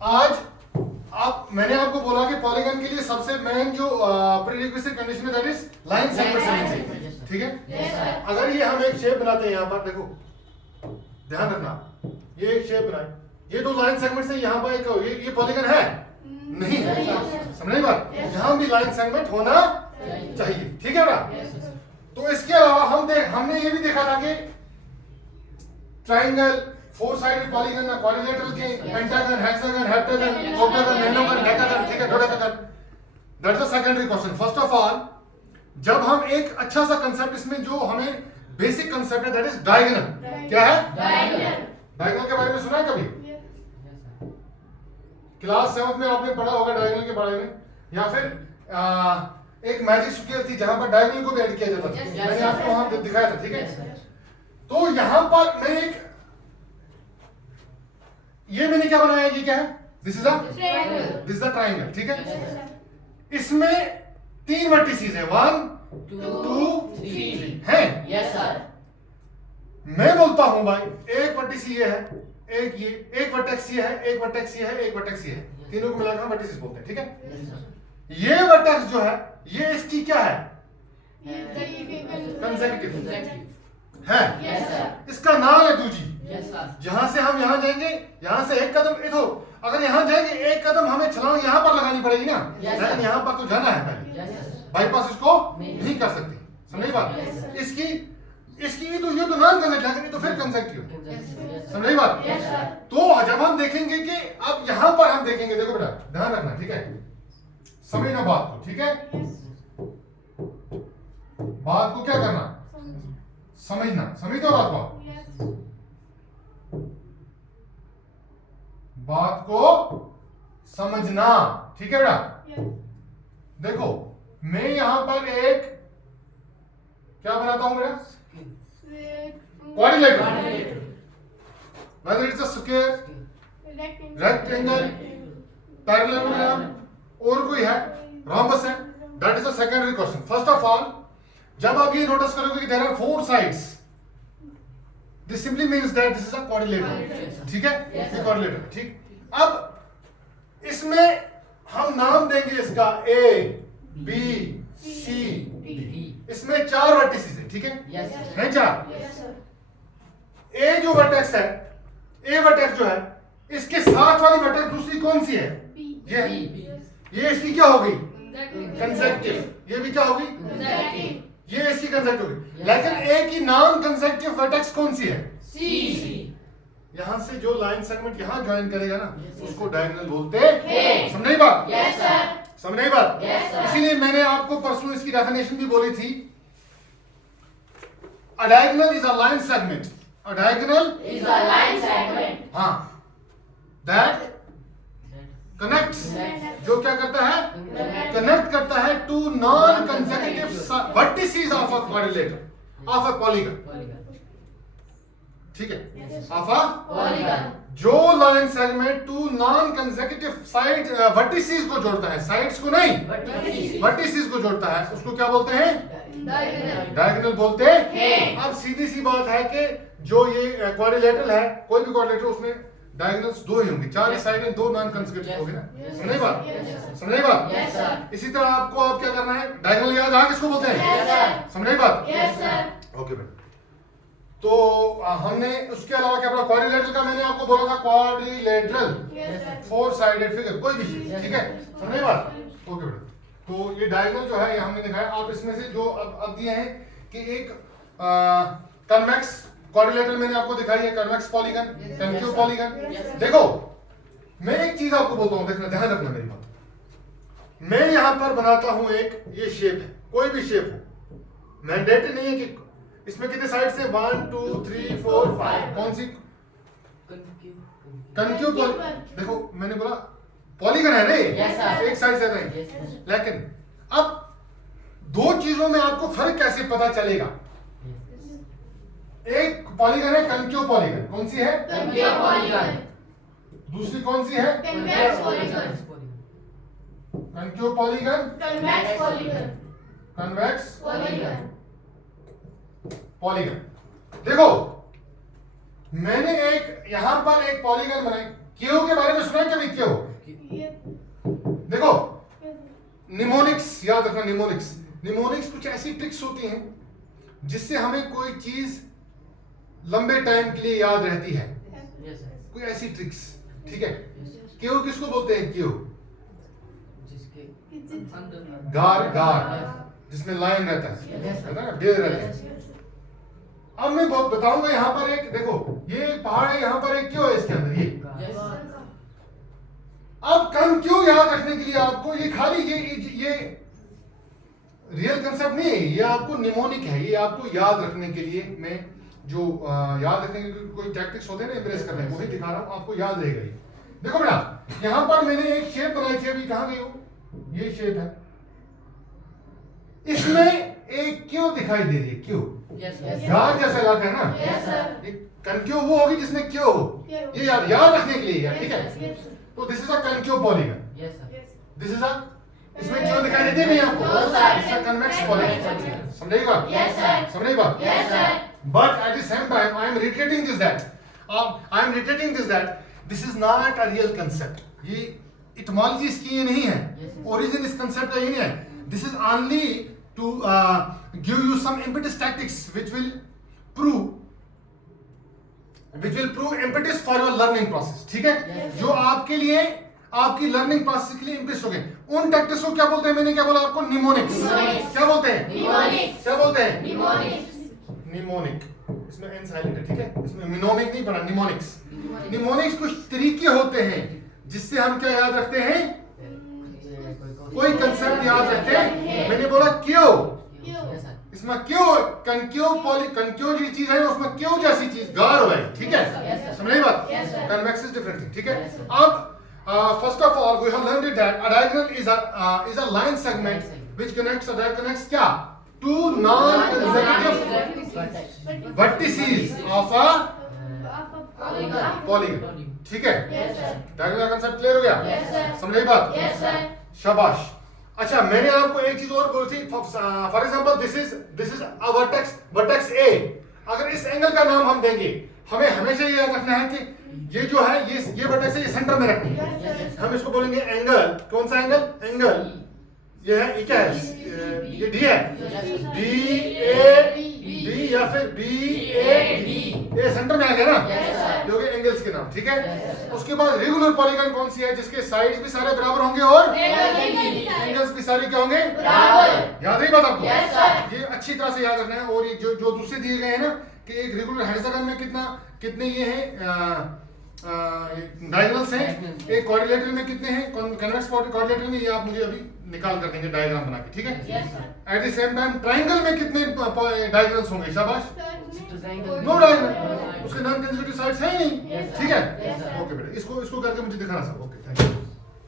आज मैंने आपको बोला कि पॉलीगन के लिए सबसे मेन जो प्रीरिक्विजिट कंडीशन है दैट इज लाइन सेगमेंट चाहिए, ठीक है। अगर ये हम एक शेप बनाते हैं, यहाँ पर देखो ध्यान रखना, ये एक शेप बनाए, ये दो लाइन सेगमेंट से यहाँ पर एक ये पॉलीगन है नहीं, समझ बात, यहाँ भी लाइन सेगमेंट होना चाहिए, ठीक है ना। तो इसके अलावा हमने ये भी देखा था कि triangle, four sided polygon, quadrilateral के pentagon, hexagon, heptagon, octagon, nonagon, decagon, ठीक है, dodecagon, that's a secondary question. First of all, जब हम एक अच्छा सा कंसेप्ट, इसमें जो हमें बेसिक कंसेप्ट है दैट इज डायगोनल। क्या है? डायगोनल। डायगोनल के बारे में सुना है कभी? क्लास 7 में आपने पढ़ा होगा डायगोनल के बारे में, या फिर एक मैजिक स्क्वायर थी जहां पर डायगोनल को भी ऐड किया जाता था, मैंने आपको वहां दिखाया था, ठीक है। तो यहां पर मैं एक, ये मैंने क्या बनाया, ये क्या है? दिस इज द ट्राइंगल, ठीक है। इसमें 3 वर्टिसेस है, 1 2 3 है। Yes sir. मैं बोलता हूं भाई, एक वर्टिस ये है, एक ये, एक वर्टेक्स ये है, एक वर्टेक्स ये है, एक वर्टेक्स ये है, तीनों को मिलाकर हम वर्टिसेस बोलते हैं, ठीक है। ये वर्टेक्स जो है, ये इसकी क्या है? कंसेक्यूटिव है। Yes sir. इसका नाम है दूजी। Yes sir. जहां से हम यहां जाएंगे, यहां से एक कदम इधर, अगर यहां जाएंगे एक कदम हमें छलांग यहां पर लगानी पड़ेगी ना, लेकिन यहां पर तो जाना है पहले, बाईपास इसको नहीं कर सकते, समझ बात। इसकी ये तो नॉन कंसेक्टिव, ये तो फिर कंसेक्टिव, समझ बात। तो जब हम देखेंगे कि अब यहां पर हम देखेंगे, देखो बेटा ध्यान रखना, ठीक है, समझना बात को, ठीक है, बात को क्या करना, समझना, समझ दो बात को समझना, ठीक है बेटा। देखो मैं यहां पर एक क्या बनाता हूं बेटा, quadrilateral, whether it's a square, rectangle, parallelogram और कोई है, rhombus है, that is a secondary question. First of all, जब आप ये नोटिस करोगे कि there are 4 sides, this simply means that this is a quadrilateral, ठीक है, ये quadrilateral, ठीक। अब इसमें हम नाम देंगे इसका A, B, C, D, इसमें 4 वर्टिसेस है, ठीक है, है 4। ए जो वर्टेक्स है, ए वर्टेक्स जो है, इसके साथ वाली वर्टेक्स दूसरी कौन सी है? ये इसकी क्या होगी? कंसेक्टिव। ये भी क्या होगी? ये इसकी कंसेक्टिव होगी, लेकिन ए की नॉन कंसेक्टिव वर्टेक्स कौन सी है? सी। यहां से जो लाइन सेगमेंट यहां ज्वाइन करेगा ना, उसको डायगोनल बोलते हैं, समझ बात? समझ बात? इसीलिए मैंने आपको परसों इसकी डेफिनेशन भी बोली थी, a diagonal is a line segment, a diagonal is a line segment, हाँ, that connects, जो क्या करता है? कनेक्ट करता है two non consecutive vertices of a quadrilateral, of a polygon, ठीक है, ऑफ अ पॉलीगन। जो line segment two non consecutive side vertices को जोड़ता है, साइड्स को नहीं, वर्टिसेस को जोड़ता है, उसको क्या बोलते हैं? डायगोनल बोलते हैं। अब सीधी सी बात है कि जो ये क्वाड्रिलेटरल है, कोई भी क्वाड्रिलेटरल, उसमें डायगोनल्स 2 ही होंगे, 4 साइड है, 2 नॉन कंसेक्यूटिव होंगे ना, समझ बात? समझ बात? इसी तरह आपको आप क्या करना है, डायगोनल याद आ किसको बोलते हैं? समझ बात? ओके बेटा। तो हमने उसके अलावा क्या पढ़ा? क्वाड्रिलेटरल का मैंने आपको बोला था, क्वाड्रिलेटरल 4 साइडेड फिगर, कोई भी चीज, ठीक है, समझ बात? ओके बेटा। तो ये डायगोनल जो है, ये हमने दिखाया। आप इसमें से जो अब दिए हैं कि एक कन्वेक्स क्वाड्रिलेटरल मैंने आपको दिखाई है, कन्वेक्स पॉलीगन, कॉन्केव पॉलीगन। देखो मैं एक चीज आपको बोलता हूं, देखना, ध्यान रखना मेरी बात। मैं यहां पर बनाता हूं एक, ये शेप है, कोई भी शेप हो, मैंडेटरी नहीं है कि इसमें कितने साइड से, 1 2 3 4 5, कौन सी? Concave polygon. देखो मैंने बोला पॉलीगन है नहीं, एक साइड से नहीं, लेकिन अब 2 चीजों में आपको फर्क कैसे पता चलेगा? एक पॉलीगन है कॉन्केव पॉलीगन, कौन सी है? Concave polygon. दूसरी कौन सी है? Convex polygon. Concave polygon, convex polygon, convex polygon. Polygon. देखो मैंने एक यहां पर एक पॉलीगन बनाई, क्यों के बारे में सुना है कभी? क्यों देखो, निमोनिक्स याद रखना। निमोनिक्स कुछ ऐसी ट्रिक्स होती हैं जिससे हमें कोई चीज लंबे टाइम के लिए याद रहती है। कोई ऐसी ट्रिक्स, ठीक है। क्यों किसको बोलते हैं? क्यों गार जिसमें लाइन रहता है ना, डेर रहता है। अब मैं बताऊंगा यहाँ पर एक, देखो ये पहाड़ है, यहाँ पर एक क्यों है इसके अंदर ये। अब कम क्यों याद रखने के लिए आपको ये खाली ये रियल कंसेप्ट नहीं है, ये आपको निमोनिक है। ये आपको याद रखने के लिए मैं जो याद रखने के कोई टैक्टिक्स होते हैं ना इम्प्रेस करने, वही दिखा रहा हूं, आपको याद रहेगा ये। देखो बेटा, यहां पर मैंने एक शेप बनाई थी, अभी कहां गई वो? ये शेप है, इसमें एक क्यों दिखाई दे रही है? क्यों याद जैसा इलाका है ना, कनक्यू वो होगी जिसमें क्यों हो, ये याद रखने के लिए, ठीक है। तो this is a concave polygon, this is a, इसमें क्यों दिखाई देती है नहीं आपको? कन्वेक्स पॉलीगन, समझेगी बात? समझेगी बात? But at the same time, I am reiterating this that this is not a real concept. ये etymology इसकी ये नहीं है, origin इस concept का ये नहीं है. This is only to give you some impetus tactics which will prove impetus for your learning process. ठीक है? जो आपके लिए आपकी लर्निंग प्रोसेस के लिए इम्प्रेस हो गए, उन टैक्टिक्स को क्या बोलते हैं? मैंने क्या बोला आपको? निमोनिक्स। क्या बोलते हैं? क्या बोलते हैं? निमोनिक। इसमें एन साइलेंट है, ठीक है, इसमें मिनोमिक नहीं पढ़ा, निमोनिक्स। निमोनिक्स कुछ तरीके होते हैं जिससे हम क्या याद रखते हैं? कोई कंसेप्ट याद रखते हैं। मैंने बोला क्यों, इसमें क्यों, कनक्यू जो चीज है उसमें क्यों जैसी चीज गार है, ठीक है, समझे बात? कन्वेक्स इज डिफरेंट थिंग, ठीक है। अब first of all we have learned that a diagonal is a line segment which connects क्या? Two non-consecutive vertices of a polygon, ठीक है। डायगोनल कंसेप्ट क्लियर हो गया? समझे बात? शाबाश। अच्छा, मैंने आपको एक चीज और बोली थी, for example this is a vertex ए। अगर इस एंगल का नाम हम देंगे, हमें हमेशा ये याद रखना है कि ये जो है ये वर्टेक्स है, ये सेंटर में रखनी है। हम इसको बोलेंगे एंगल। कौन सा एंगल? एंगल ये है, ये क्या है? ये डी है, डी या फिर बी ए डी, ये सेंटर में आ गया ना, जो कि एंगल्स के नाम, ठीक है। उसके बाद रेगुलर पॉलीगन कौन सी है? जिसके साइड्स भी सारे बराबर होंगे और एंगल्स भी सारे क्या होंगे? बराबर। याद रही बात आपको? ये अच्छी तरह से याद रखना है। और ये जो दूसरे दिए गए हैं ना कि एक रेगुलर हेक्सागन में कितने ये हैं डायगोनल्स हैं, एक क्वाड्रिलेटरल में कितने हैं, कन्वेक्स क्वाड्रिलेटरल में, ये आप मुझे अभी निकाल कर देंगे डायग्राम बना के, ठीक है। At the same time triangle में कितने डायगोनल्स होंगे? शाबाश, नो डायगोनल, उसके नॉन कंसेक्यूटिव साइड्स हैं ही नहीं, ठीक है। ओके बेटा, इसको करके मुझे दिखाना सब। Okay, thank you.